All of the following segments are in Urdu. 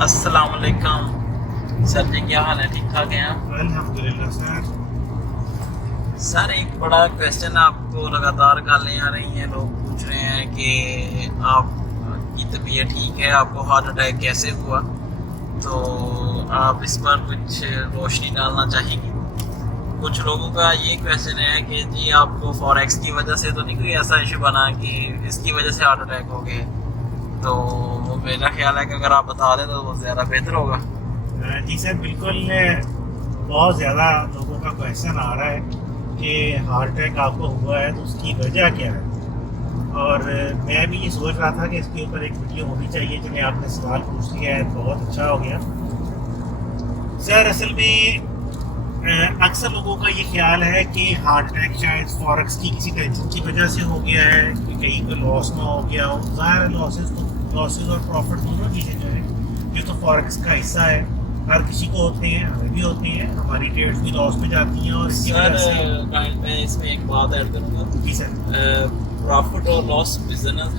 السلام علیکم سر جی، کیا حال ہے؟ ٹھیک ٹھاک ہیں آپ؟ الحمدللہ سر ایک بڑا کویشچن آپ کو لگاتار کالیں آ رہی ہیں، لوگ پوچھ رہے ہیں کہ آپ کی طبیعت ٹھیک ہے، آپ کو ہارٹ اٹیک کیسے ہوا؟ تو آپ اس پر کچھ روشنی ڈالنا چاہیں گے؟ کچھ لوگوں کا یہ کویشچن ہے کہ جی آپ کو فوریکس کی وجہ سے تو نہیں کوئی ایسا ایشو بنا کہ اس کی وجہ سے ہارٹ اٹیک ہو گئے؟ تو میرا خیال ہے کہ اگر آپ بتا دیں تو بہت زیادہ بہتر ہوگا۔ جی سر، بالکل بہت زیادہ لوگوں کا کویشچن آ رہا ہے کہ ہارٹ اٹیک آپ کو ہوا ہے تو اس کی وجہ کیا ہے، اور میں بھی یہ سوچ رہا تھا کہ اس کے اوپر ایک ویڈیو ہونی چاہیے۔ چلیں آپ نے سوال پوچھ لیا ہے، بہت اچھا ہو گیا سر۔ اصل میں اکثر لوگوں کا یہ خیال ہے کہ ہارٹ اٹیک شاید فوریکس کی کسی ٹینشن کی وجہ سے ہو گیا ہے کہ کہیں کوئی لاس نہ ہو گیا ہو۔ ظاہر لاسز اور پروفٹ دونوں چیزیں جو ہیں یہ تو فوریکس کا حصہ ہے، ہر کسی کو ہوتے ہیں، ہمیں بھی ہوتے ہیں، ہماری ٹریڈس بھی لاس میں جاتی ہیں، اور اسی وجہ سے میں اس میں ایک بات ایڈ کروں گا۔ جی سر، پروفٹ اور لاس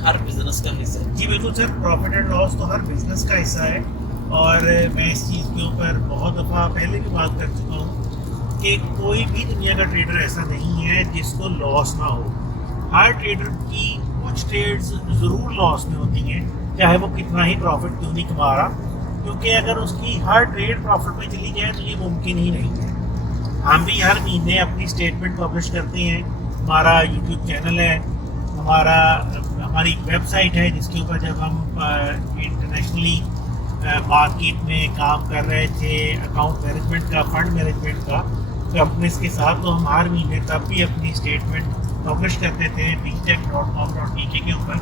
ہر بزنس کا حصہ ہے۔ جی بالکل سر، پروفٹ اینڈ لاس تو ہر بزنس کا حصہ ہے، اور میں اس چیز کے اوپر بہت دفعہ پہلے بھی بات کر چکا ہوں کہ کوئی بھی دنیا کا ٹریڈر ایسا نہیں ہے جس کو لاس نہ ہو۔ ہر ٹریڈر کی کچھ ٹریڈز ضرور لاس میں ہوتی ہیں، چاہے وہ کتنا ہی پروفٹ کیوں نہیں کما رہا، کیونکہ اگر اس کی ہر ٹریڈ پروفٹ میں چلی جائے تو یہ ممکن ہی نہیں ہے۔ ہم بھی ہر مہینے اپنی اسٹیٹمنٹ پبلش کرتے ہیں، ہمارا یوٹیوب چینل ہے، ہماری ویب سائٹ ہے جس کے اوپر جب ہم انٹرنیشنلی مارکیٹ میں کام کر رہے تھے اکاؤنٹ مینجمنٹ کا، فنڈ مینجمنٹ کا کمپنیز کے ساتھ، تو ہم ہر مہینے تب بھی اپنی اسٹیٹمنٹ پبلش کرتے تھے btech.com.tk کے اوپر،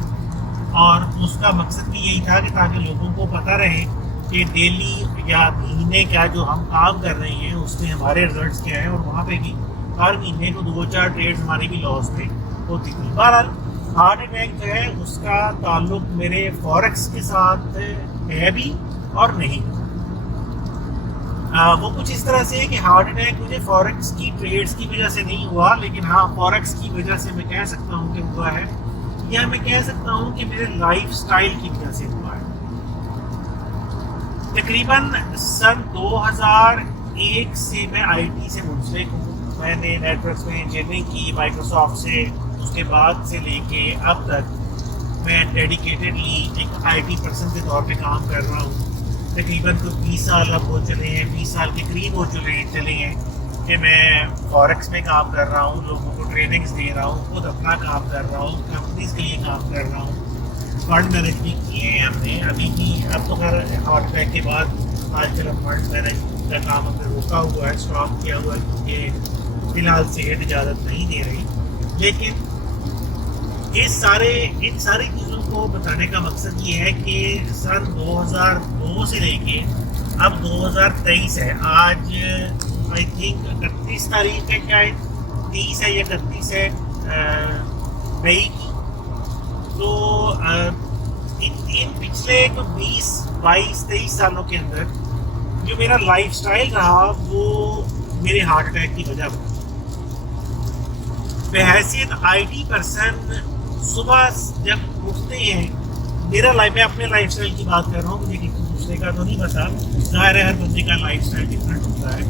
اور اس کا مقصد بھی یہی تھا کہ تاکہ لوگوں کو پتہ رہے کہ ڈیلی یا مہینے کا جو ہم کام کر رہے ہیں اس میں ہمارے رزلٹس کیا ہیں، اور وہاں پہ بھی ہر مہینے کو 2-4 ٹریڈ ہماری بھی لاس میں ہوتی تھی۔ بہرحال ہارٹ اٹیک جو ہے اس کا تعلق میرے فوریکس کے ساتھ ہے بھی اور نہیں۔ وہ کچھ اس طرح سے ہے کہ ہارٹ اٹیک مجھے فوریکس کی ٹریڈس کی وجہ سے نہیں ہوا، لیکن ہاں فوریکس کی وجہ سے میں کہہ سکتا ہوں کہ ہوا ہے، یا میں کہہ سکتا ہوں کہ میرے لائف سٹائل کی وجہ سے ہوا ہے۔ تقریباً سن 2001 سے میں آئی ٹی سے منسلک ہوں۔ میں نے نیٹ ورکس میں انجینئرنگ کی مائیکروسافٹ سے، اس کے بعد سے لے کے اب تک میں ڈیڈیکیٹڈلی ایک آئی ٹی پرسن کے طور پہ کام کر رہا ہوں۔ تقریباً کچھ 20 سال اب ہو چلے ہیں، 20 سال کے قریب ہو چلے ہیں کہ میں فوریکس میں کام کر رہا ہوں، لوگوں کو ٹریننگز دے رہا ہوں، خود اپنا کام کر رہا ہوں، کمپنیز کے لیے کام کر رہا ہوں، فنڈ مینج بھی کیے ہیں ہم نے ابھی بھی۔ اب تو خیر ہارٹ اٹیک کے بعد آج کل ہم فنڈ مینج کا کام ہم نے روکا ہوا ہے، اسٹاپ کیا ہوا ہے، کیونکہ فی الحال صحت اجازت نہیں دے رہی۔ لیکن ان ساری چیزوں کو بتانے کا مقصد یہ ہے کہ سن 2002 سے لے کے اب 2023 ہے، آج آئی تھنک 31 تاریخ ہے، شاید 30 ہے یا 31 ہے مئی کی۔ تو ان پچھلے 20-22-23 سالوں کے اندر جو میرا لائف سٹائل رہا وہ میرے ہارٹ اٹیک کی وجہ بنی۔ بحیثیت آئی ٹی پرسن صبح جب اٹھتے ہیں، میں اپنے لائف سٹائل کی بات کر رہا ہوں، مجھے کسی دوسرے کا تو نہیں پتا، ظاہر ہے ہر بندے کا لائف سٹائل ڈفرینٹ ہوتا ہے،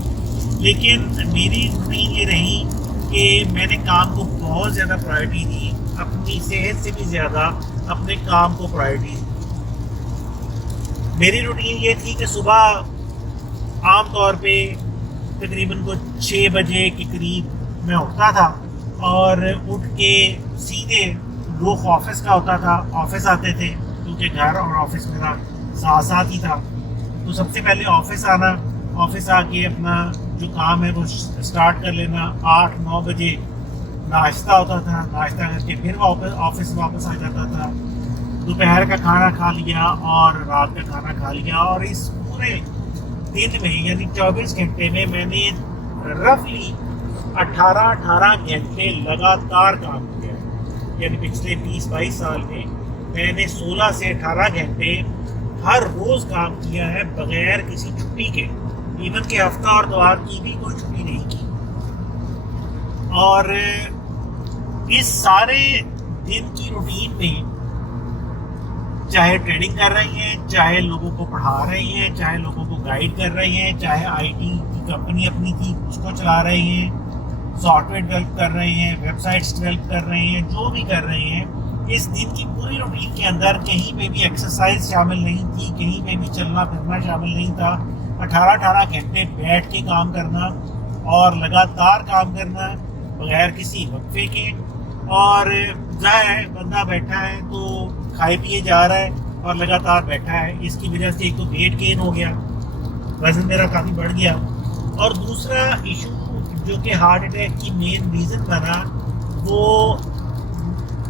لیکن میری روٹین یہ رہی کہ میں نے کام کو بہت زیادہ پرائرٹی دی، اپنی صحت سے بھی زیادہ اپنے کام کو پرائرٹی دی۔ میری روٹین یہ تھی کہ صبح عام طور پہ تقریباً کو 6 بجے کے قریب میں اٹھتا تھا، اور اٹھ کے سیدھے رخ آفس کا ہوتا تھا، آفس آتے تھے کیونکہ گھر اور آفس میرا ساتھ ساتھ ہی تھا، تو سب سے پہلے آفس آنا، آفس آ کے اپنا جو کام ہے وہ اسٹارٹ کر لینا۔ 8-9 بجے ناشتہ ہوتا تھا، ناشتہ کر کے پھر آفس واپس آ جاتا تھا، دوپہر کا کھانا کھا لیا اور رات کا کھانا کھا لیا، اور اس پورے دن میں یعنی 24 گھنٹے میں نے رفلی 18 گھنٹے لگاتار کام کیا ہے، یعنی پچھلے 20-22 سال میں نے 16 سے 18 گھنٹے ہر روز کام کیا ہے بغیر کسی چھٹی کے، ایون کہ ہفتہ اور اتوار کی بھی کوئی چھٹی نہیں کی۔ اور اس سارے دن کی روٹین میں چاہے ٹریڈنگ کر رہی ہیں، چاہے لوگوں کو پڑھا رہے ہیں، چاہے لوگوں کو گائیڈ کر رہے ہیں، چاہے آئی ٹی کی کمپنی اپنی تھی اس کو چلا رہے ہیں، سافٹ ویئر ڈیولپ کر رہے ہیں، ویب سائٹس ڈیولپ کر رہے ہیں، جو بھی کر رہے ہیں، اس دن کی پوری روٹین کے اندر کہیں پہ بھی ایکسرسائز شامل نہیں تھی، کہیں پہ بھی چلنا پھرنا شامل نہیں تھا. 18 گھنٹے بیٹھ کے کام کرنا اور لگاتار کام کرنا بغیر کسی وقفے کے. اور ظاہر ہے بندہ بیٹھا ہے تو کھائے پیے جا رہا ہے اور لگاتار بیٹھا ہے، اس کی وجہ سے ایک تو ویٹ گین ہو گیا، وزن میرا کافی بڑھ گیا، اور دوسرا ایشو جو کہ ہارٹ اٹیک کی مین ریزن بنا، وہ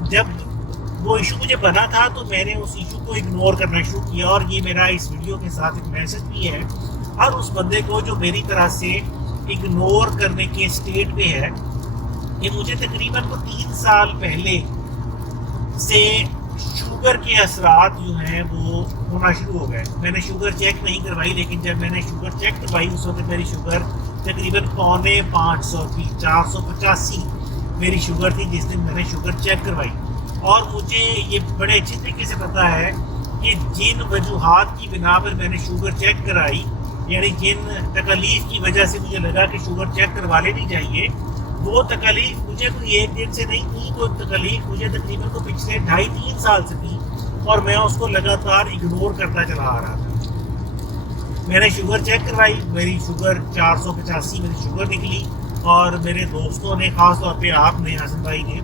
جب وہ ایشو مجھے بنا تھا تو میں نے اس ایشو کو اگنور کرنا شروع کیا. اور یہ میرا اس ویڈیو کے ساتھ ایک میسج بھی ہے ہر اس بندے کو جو میری طرح سے اگنور کرنے کے اسٹیٹ پہ ہے، کہ مجھے تقریباً 3 سال پہلے سے شوگر کے اثرات جو ہیں وہ ہونا شروع ہو گئے. میں نے شوگر چیک نہیں کروائی، لیکن جب میں نے شوگر چیک کروائی اس وقت میری شوگر تقریباً 550 تھی، 485 میری شوگر تھی جس دن میں نے شوگر چیک کروائی. اور مجھے یہ بڑے اچھے طریقے سے پتہ ہے کہ جن وجوہات کی بنا پر میں نے شوگر چیک کرائی، یعنی جن تکالیف کی وجہ سے مجھے لگا کہ شوگر چیک کروا لینی چاہیے، وہ تکالیف مجھے کوئی ایک دن سے نہیں تھی، وہ تکالیف مجھے تقریباً تو پچھلے 2.5-3 سال سے تھی، اور میں اس کو لگاتار اگنور کرتا چلا آ رہا تھا. میں نے شوگر چیک کروائی، میری شوگر 485 میری شوگر نکلی، اور میرے دوستوں نے خاص طور پہ آپ نے، حسن بھائی نے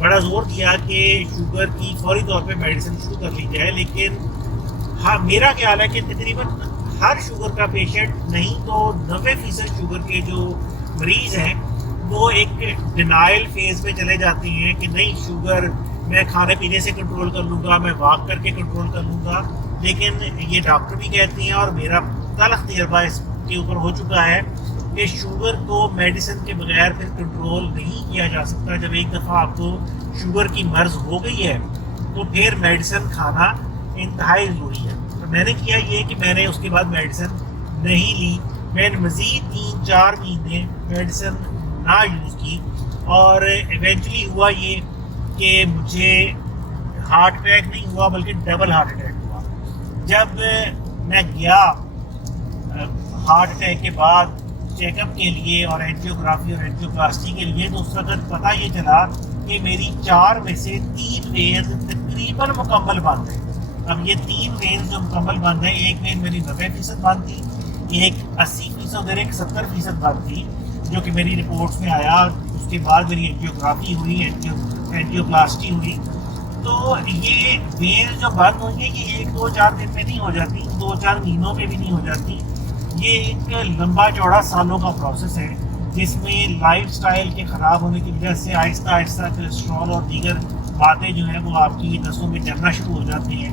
بڑا زور دیا کہ شوگر کی فوری طور پہ میڈیسن شروع کر لی جائے. لیکن ہاں میرا خیال ہے کہ تقریباً ہر شوگر کا پیشنٹ، نہیں تو 90% شوگر کے جو مریض ہیں وہ ایک ڈینائل فیز میں چلے جاتے ہیں کہ نہیں شوگر میں کھانے پینے سے کنٹرول کر لوں گا، میں واک کر کے کنٹرول کر لوں گا. لیکن یہ ڈاکٹر بھی کہتے ہیں اور میرا تلخ تجربہ اس کے اوپر ہو چکا ہے کہ شوگر کو میڈیسن کے بغیر پھر کنٹرول نہیں کیا جا سکتا. جب ایک دفعہ آپ کو شوگر کی مرض ہو گئی ہے تو پھر میڈیسن کھانا انتہائی ضروری ہے. تو میں نے کیا یہ کہ میں نے اس کے بعد میڈیسن نہیں لی، میں نے مزید 3-4 مہینے میڈیسن نہ یوز کی، اور ایونچولی ہوا یہ کہ مجھے ہارٹ اٹیک نہیں ہوا بلکہ ڈبل ہارٹ اٹیک ہوا. جب میں گیا ہارٹ اٹیک کے بعد چیک اپ کے لیے اور اینجیوگرافی اور اینجیوپلاسٹی کے لیے، تو اس وقت پتہ یہ چلا کہ میری 4 میں سے 3 وینز تقریباً مکمل بند ہیں. اب یہ 3 وینز جو مکمل بند ہیں، ایک وین میری 90% بند تھی، ایک 80% اور ایک 70% بند تھی، جو کہ میری رپورٹس میں آیا. اس کے بعد میری اینجیوگرافی ہوئی، اینجیوپلاسٹی ہوئی. تو یہ وین جو بند ہوئی ہے یہ 1-2-4 دن میں نہیں ہو جاتی، 2-4 مہینوں میں بھی نہیں ہو جاتی. یہ ایک لمبا چوڑا سالوں کا پروسیس ہے جس میں لائف سٹائل کے خراب ہونے کی وجہ سے آہستہ آہستہ کولیسٹرول اور دیگر باتیں جو ہیں وہ آپ کی نسوں میں چلنا شروع ہو جاتی ہیں،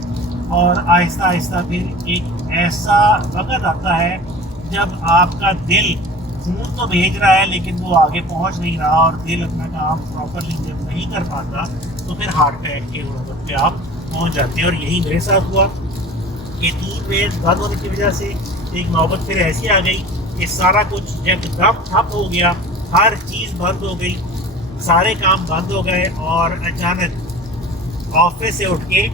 اور آہستہ آہستہ پھر ایک ایسا وقت آتا ہے جب آپ کا دل خون تو بھیج رہا ہے لیکن وہ آگے پہنچ نہیں رہا، اور دل اپنا کام پراپرلی جب نہیں کر پاتا تو پھر ہارٹ اٹیک کے وقت پہ آپ پہنچ جاتے ہیں. اور یہی میرے ساتھ ہوا کہ 3 وین بند ہونے کی وجہ سے ایک نوبت پھر ایسی آ گئی کہ سارا کچھ یکدم ٹھپ ہو گیا، ہر چیز بند ہو گئی، سارے کام بند ہو گئے، اور اچانک آفس سے اٹھ کے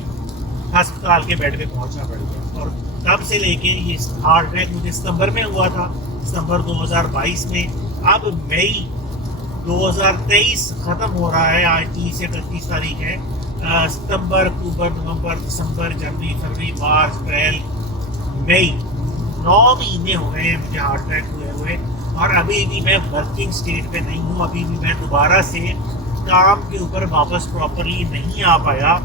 ہسپتال کے بیڈ پہ پہنچنا پڑ گیا. اور تب سے لے کے یہ ہارٹ اٹیک مجھے ستمبر میں ہوا تھا، ستمبر 2022 میں. اب مئی 2023 ختم ہو رہا ہے، آج 30 یا 31 تاریخ ہے. ستمبر، اکتوبر، نومبر، دسمبر، جنوری، فروری، مارچ، اپریل، مئی، 9 مہینے ہو گئے ہیں مجھے ہارٹ اٹیک ہوئے، اور ابھی بھی میں ورکنگ سٹیٹ پہ نہیں ہوں. ابھی بھی میں دوبارہ سے کام کے اوپر واپس پراپرلی نہیں آ پایا.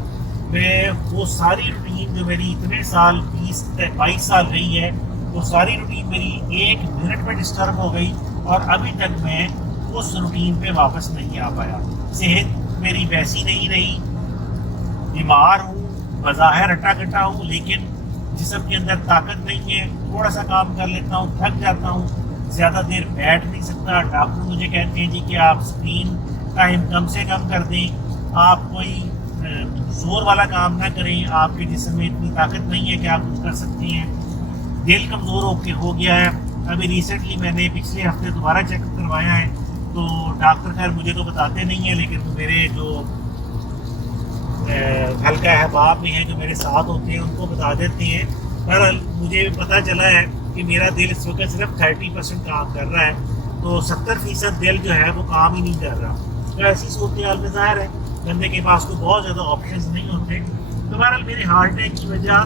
میں وہ ساری روٹین جو میری اتنے سال 20-22 سال رہی ہے، وہ ساری روٹین میری 1 منٹ میں ڈسٹرب ہو گئی، اور ابھی تک میں اس روٹین پہ واپس نہیں آ پایا. صحت میری ویسی نہیں رہی، بیمار ہوں، بظاہر ہٹا کٹا ہوں، لیکن جسم کے اندر طاقت نہیں ہے. تھوڑا سا کام کر لیتا ہوں، تھک جاتا ہوں، زیادہ دیر بیٹھ نہیں سکتا. ڈاکٹر مجھے کہتے ہیں جی کہ آپ اسکرین ٹائم کم سے کم کر دیں، آپ کوئی زور والا کام نہ کریں، آپ کے جسم میں اتنی طاقت نہیں ہے کہ آپ کچھ کر سکتے ہیں. دل کمزور ہو گیا ہے. ابھی ریسنٹلی میں نے پچھلے ہفتے دوبارہ چیک اپ کروایا ہے، تو ڈاکٹر خیر مجھے تو بتاتے نہیں ہیں، لیکن میرے جو حلقہ احباب میں ہیں جو میرے ساتھ ہوتے ہیں ان کو بتا دیتے ہیں. بہرحال مجھے پتہ چلا ہے کہ میرا دل اس وقت صرف 30% کام کر رہا ہے, تو 70% دل جو ہے وہ کام ہی نہیں کر رہا. تو ایسی صورتحال میں ظاہر ہے بندے کے پاس کوئی بہت زیادہ آپشنز نہیں ہوتے. تو بہرحال میرے ہارٹ اٹیک کی وجہ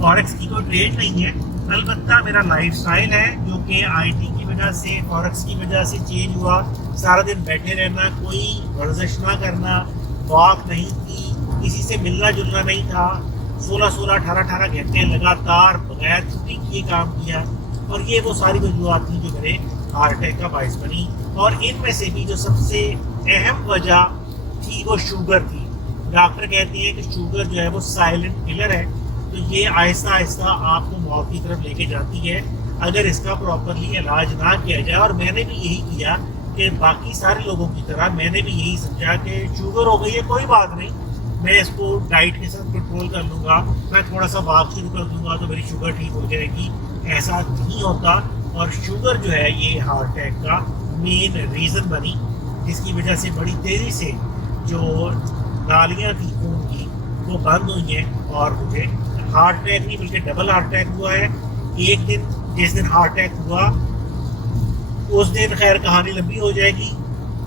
فوریکس کی کوئی ٹریڈ نہیں ہے, البتہ میرا لائف سٹائل ہے جو کہ آئی ٹی کی وجہ سے, فوریکس کی وجہ سے چینج ہوا. سارا دن بیٹھے رہنا, کوئی ورزش نہ کرنا, واک نہیں کی, کسی سے ملنا جلنا نہیں تھا, 18 گھنٹے لگاتار بغیر چھٹی کیے کام کیا, اور یہ وہ ساری وجوہات تھیں جو میرے ہارٹ اٹیک کا باعث بنی. اور ان میں سے بھی جو سب سے اہم وجہ تھی وہ شوگر تھی. ڈاکٹر کہتے ہیں کہ شوگر جو ہے وہ سائلنٹ کلر ہے, تو یہ آہستہ آہستہ آپ کو موت کی طرف لے کے جاتی ہے اگر اس کا پراپرلی علاج نہ کیا جائے. اور میں نے بھی یہی کیا کہ باقی سارے لوگوں کی طرح میں نے بھی یہی سمجھا کہ شوگر ہو گئی ہے, کوئی بات نہیں, میں اس کو ڈائٹ کے ساتھ کنٹرول کر لوں گا, میں تھوڑا سا واک شروع کر دوں گا تو میری شوگر ٹھیک ہو جائے گی. ایسا نہیں ہوتا. اور شوگر جو ہے یہ ہارٹ اٹیک کا مین ریزن بنی, جس کی وجہ سے بڑی تیزی سے جو نالیاں تھیں خون کی وہ بند ہوئی ہیں, اور مجھے ہارٹ اٹیک نہیں بلکہ ڈبل ہارٹ اٹیک ہوا ہے. ایک دن جس دن ہارٹ اٹیک ہوا اس دن خیر کہانی لمبی ہو جائے گی.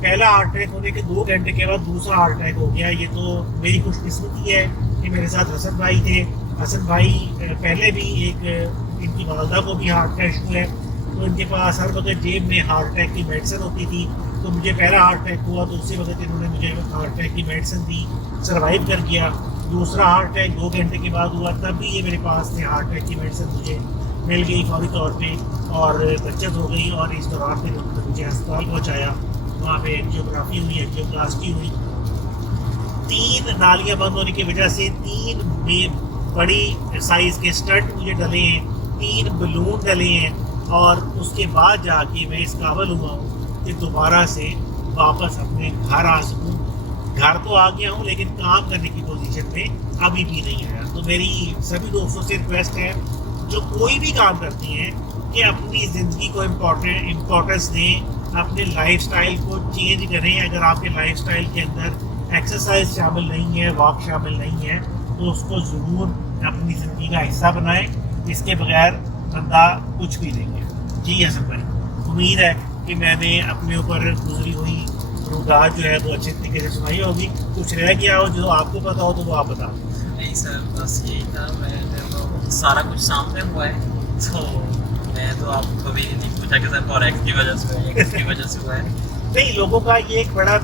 پہلا ہارٹ اٹیک ہونے کے 2 گھنٹے کے بعد دوسرا ہارٹ اٹیک ہو گیا. یہ تو میری خوش قسمتی ہے کہ میرے ساتھ حسن بھائی تھے. حسن بھائی پہلے بھی ایک ان کی والدہ کو بھی ہارٹ اٹیک ہوا ہے, تو ان کے پاس ہر وقت جیب میں ہارٹ اٹیک کی میڈیسن ہوتی تھی. تو مجھے پہلا ہارٹ اٹیک ہوا تو اسی وقت انہوں نے مجھے ہارٹ اٹیک کی میڈیسن دی, سروائیو کر گیا. دوسرا ہارٹ اٹیک 2 گھنٹے کے بعد ہوا, تب بھی یہ میرے پاس تھے. ہارٹ اٹیک کی میڈیسن مجھے مل گئی فوری طور پہ اور بچت ہو گئی, اور اس دوران پھر مجھے ہسپتال پہنچایا. وہاں پہ انجیوگرافی ہوئی, انجیوپلاسٹی ہوئی. 3 نالیاں بند ہونے کی وجہ سے 3 بڑی سائز کے اسٹنٹ مجھے ڈلے ہیں, 3 بلون ڈلے ہیں, اور اس کے بعد جا کے میں اس قابل ہوا ہوں کہ دوبارہ سے واپس اپنے گھر آ سکوں. گھر تو آ گیا ہوں لیکن کام کرنے کی پوزیشن میں ابھی بھی نہیں آیا. تو میری سبھی دوستوں سے ریکویسٹ ہے جو کوئی بھی کام کرتے ہیں کہ اپنی زندگی کو امپورٹنس دیں, اپنے لائف سٹائل کو چینج کریں. اگر آپ کے لائف سٹائل کے اندر ایکسرسائز شامل نہیں ہے, واک شامل نہیں ہے, تو اس کو ضرور اپنی زندگی کا حصہ بنائیں. اس کے بغیر بندہ کچھ بھی نہیں ہے. جی حسن بھائی, امید ہے کہ میں نے اپنے اوپر گزری ہوئی روگات جو ہے وہ اچھے طریقے سے سنائی ہوگی. کچھ رہ گیا ہو جو آپ کو پتا ہو تو وہ آپ بتا دیں. نہیں سر, بس یہی تھا. میں سارا کچھ سامنے ہوا ہے, تو میں تو آپ کو کبھی نہیں پوچھا کہ سر فوریکس کی وجہ سے ہوا ہے, کس کی وجہ سے ہوا ہے. نہیں, لوگوں کا یہ ایک بڑا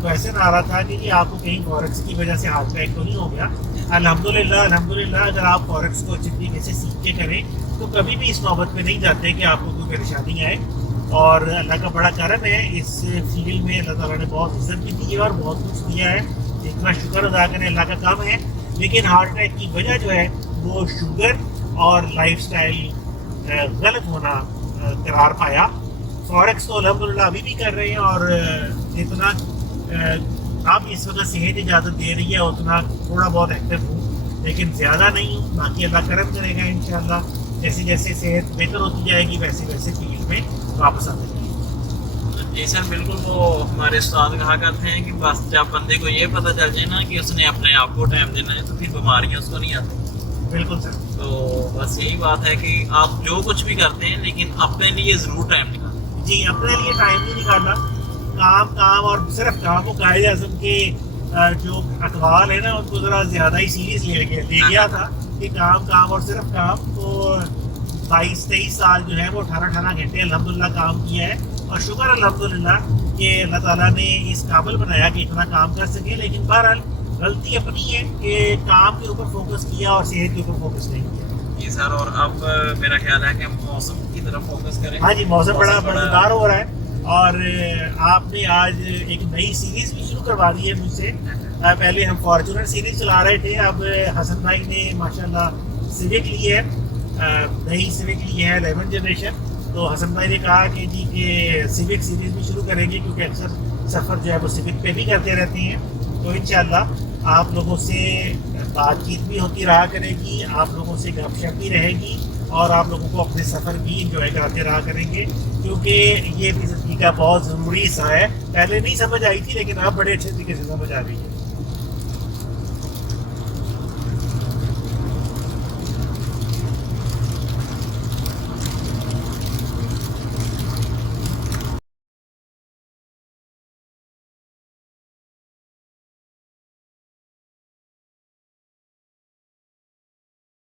کویشچن آ رہا تھا کہ آپ کو کہیں فوریکس کی وجہ سے ہارٹ اٹیک تو نہیں ہو گیا. الحمدللہ اگر آپ فوریکس کو اچھی طریقے سے سیکھ کے کریں تو کبھی بھی اس نوبت پہ نہیں جاتے کہ آپ کو کوئی پریشانی آئے. اور اللہ کا بڑا کرم ہے, اس فیلڈ میں اللہ تعالیٰ نے بہت عزت بھی دی ہے اور بہت کچھ دیا ہے. اتنا شکر ادا کریں, اللہ کا کام ہے. لیکن ہارٹ اٹیک کی وجہ جو ہے وہ شوگر اور لائف سٹائل غلط ہونا قرار پایا. فوریکس تو الحمدللہ ابھی بھی کر رہے ہیں, اور جتنا اب اس وقت صحت اجازت دے رہی ہے اتنا تھوڑا بہت ایکٹیو ہوں, لیکن زیادہ نہیں ہوں. باقی اللہ کرم کرے گا انشاءاللہ. جیسے جیسے صحت بہتر ہوتی جائے گی ویسے ویسے فیلڈ میں واپس آتے جائیں گے. جی سر بالکل, وہ ہمارے استاد کہا کرتے ہیں کہ بس جب بندے کو یہ پتہ چل جائے نا کہ اس نے اپنے آپ کو ٹائم دینا ہے تو پھر بیماریاں اس کو نہیں آتی. بالکل سر. تو بس یہی بات ہے کہ آپ جو کچھ بھی کرتے ہیں لیکن اپنے لیے ضرور ٹائم نکالیں. جی, اپنے لیے ٹائم نہیں نکالنا. کام اور صرف کام کو قائد اعظم کے جو اقوال ہیں نا ان کو ذرا زیادہ ہی سیریس لے گیا تھا کہ کام اور صرف کام. تو 22-23 سال جو ہے وہ 18 گھنٹے الحمدللہ کام کیا ہے, اور شکر الحمدللہ کہ اللہ تعالیٰ نے اس قابل بنایا کہ اتنا کام کر سکے. لیکن بہرحال غلطی اپنی ہے کہ کام کے اوپر فوکس کیا اور صحت کے اوپر فوکس نہیں کیا. جی سر, اور اب میرا خیال ہے کہ ہم موسم کی طرف فوکس کریں. ہاں جی, موسم بڑا مزیدار ہو رہا ہے, اور آپ نے آج ایک نئی سیریز بھی شروع کروا دی ہے مجھ سے. پہلے ہم فارچونر سیریز چلا رہے تھے, اب حسن بھائی نے ماشاءاللہ سیوک لی ہے, نئی سیوک لی ہے 11 جنریشن. تو حسن بھائی نے کہا کہ جی کہ سیوک سیریز بھی شروع کریں گے کیونکہ اکثر سفر جو ہے وہ سیوک پہ بھی کرتے رہتے ہیں. تو انشاءاللہ آپ لوگوں سے بات چیت بھی ہوتی رہا کرے گی, آپ لوگوں سے گپ شپ بھی رہے گی, اور آپ لوگوں کو اپنے سفر بھی انجوائے کراتے رہا کریں گے, کیونکہ یہ بھی زندگی کا بہت ضروری حصہ ہے. پہلے نہیں سمجھ آئی تھی لیکن اب بڑے اچھے طریقے سے سمجھ آ رہی ہے.